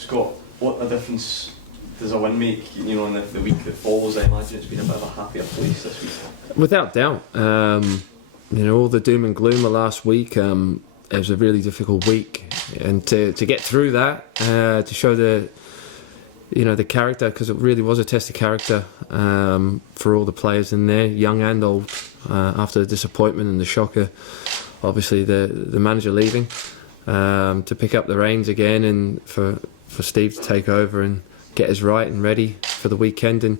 Scott, what a difference does a win make? You know, in the week that follows, I imagine it's been a bit of a happier place this week. Without doubt. You know, all the doom and gloom of last week, it was a really difficult week, and to get through that, to show the character, because it really was a test of character for all the players in there, young and old, after the disappointment and the shocker, obviously the manager leaving, to pick up the reins again, and for Steve to take over and get us right and ready for the weekend, and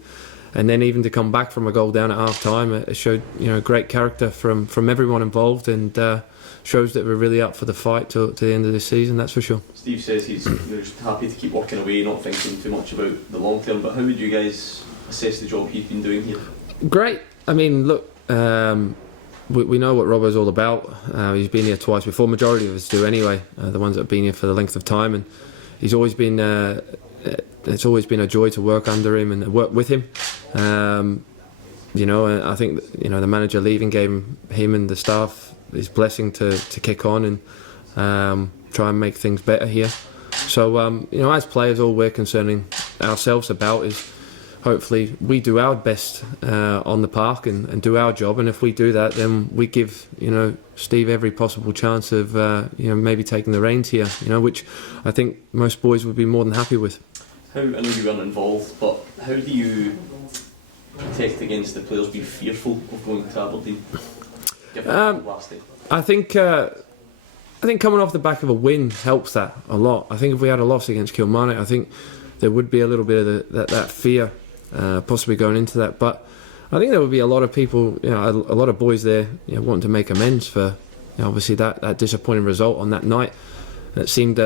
then even to come back from a goal down at half time, it showed great character from everyone involved, and shows that we're really up for the fight to the end of the season, that's for sure. Steve says he's just happy to keep working away, not thinking too much about the long term, but how would you guys assess the job he's been doing here? Great. I mean, look, we know what Robbo's all about. He's been here twice before, majority of us do anyway, the ones that have been here for the length of time, and he's always been it's always been a joy to work under him and work with him. I think the manager leaving gave him and the staff his blessing to kick on and try and make things better here. So as players, all we're concerning ourselves about is hopefully we do our best on the park and do our job, and if we do that, then we give Steve every possible chance of maybe taking the reins here, which I think most boys would be more than happy with. I know you weren't involved, but how do you protect against the players being fearful of going to Aberdeen? I think coming off the back of a win helps that a lot. I think if we had a loss against Kilmarnock, I think there would be a little bit of that fear possibly going into that. But I think there would be a lot of people, a lot of boys there, wanting to make amends for obviously that disappointing result on that night. And it seemed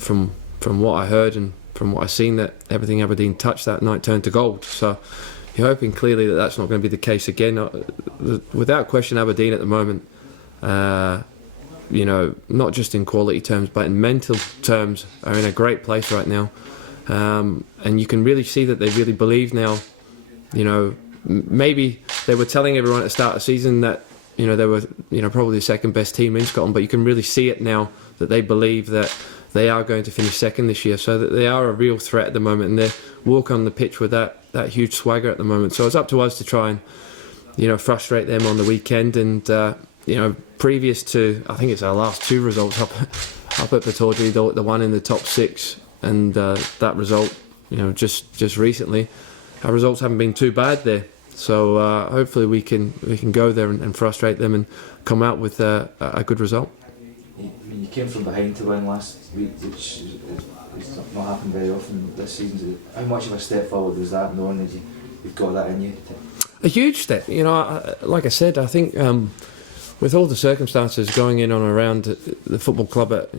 from what I heard and from what I've seen, that everything Aberdeen touched that night turned to gold. So you're hoping clearly that that's not going to be the case again. Without question, Aberdeen at the moment, not just in quality terms but in mental terms, are in a great place right now. And you can really see that they really believe now. Maybe they were telling everyone at the start of the season that they were probably the second best team in Scotland, but you can really see it now that they believe that they are going to finish second this year, so that they are a real threat at the moment, and they walk on the pitch with that huge swagger at the moment. So it's up to us to try and frustrate them on the weekend. And previous to, I think it's our last two results up at Pittodrie, the one in the top six, and that result just recently, our results haven't been too bad there. So hopefully we can go there and frustrate them and come out with a good result. You came from behind to win last week, which has not happened very often this season. How much of a step forward was that, knowing that you've got that in you? A huge step. Like I said, I think with all the circumstances going in on around the football club at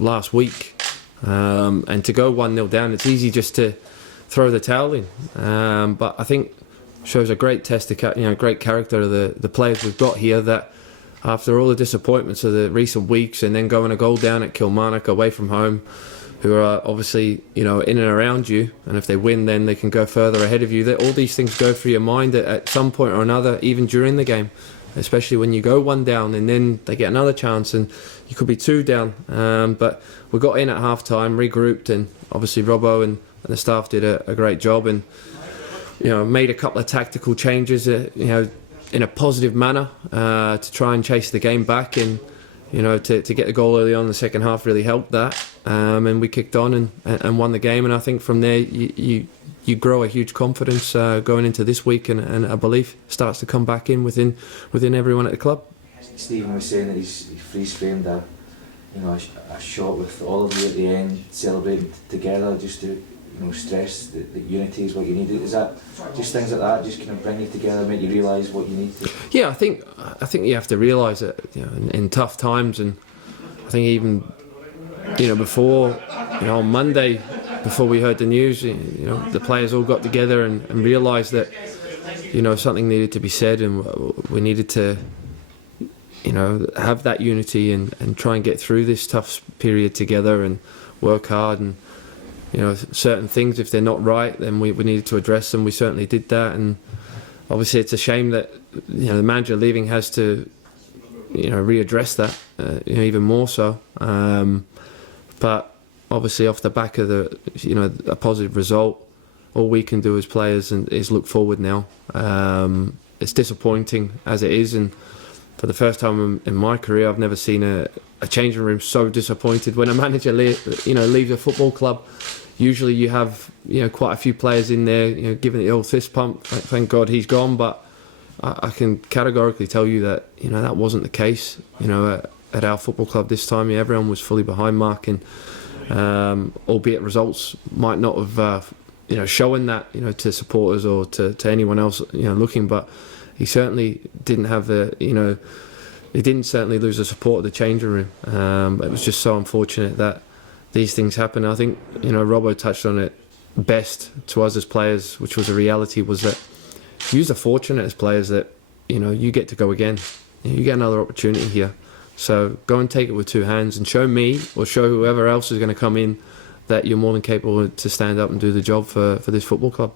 last week, and to go 1-0 down, it's easy just to throw the towel in. But I think shows a great test of great character of the players we've got here, that after all the disappointments of the recent weeks, and then going a goal down at Kilmarnock away from home, who are obviously in and around you, and if they win then they can go further ahead of you, that all these things go through your mind at some point or another, even during the game, especially when you go 1 down and then they get another chance and you could be 2 down. But we got in at half time, regrouped, and obviously Robbo and the staff did a great job, and made a couple of tactical changes in a positive manner to try and chase the game back, and to get the goal early on in the second half really helped that, and we kicked on and won the game. And I think from there you grow a huge confidence going into this week, and a belief starts to come back in within everyone at the club. Stephen was saying that he's freeze-framed a shot with all of you at the end celebrating together, just to stress that unity is what you need. Is that just things like that just kind of bring you together, make you realise what you need to? Yeah, I think you have to realise that in tough times, and I think even before on Monday, before we heard the news, the players all got together and realised that something needed to be said, and we needed to have that unity and try and get through this tough period together and work hard. And certain things, if they're not right, then we needed to address them. We certainly did that, and obviously it's a shame that the manager leaving has to readdress that even more so. But obviously off the back of a positive result, all we can do as players is look forward now. It's disappointing as it is, and for the first time in my career, I've never seen a changing room so disappointed when a manager leaves a football club. Usually you have quite a few players in there giving it the old fist pump. Thank God he's gone, but I can categorically tell you that that wasn't the case. At our football club this time, everyone was fully behind Mark, and albeit results might not have showing that to supporters or to anyone else looking, but he certainly didn't have he didn't certainly lose the support of the changing room. It was just so unfortunate that these things happen. I think Robbo touched on it best to us as players, which was a reality, was that you're fortunate as players that you get to go again. You get another opportunity here, so go and take it with two hands and show me or show whoever else is going to come in that you're more than capable to stand up and do the job for this football club.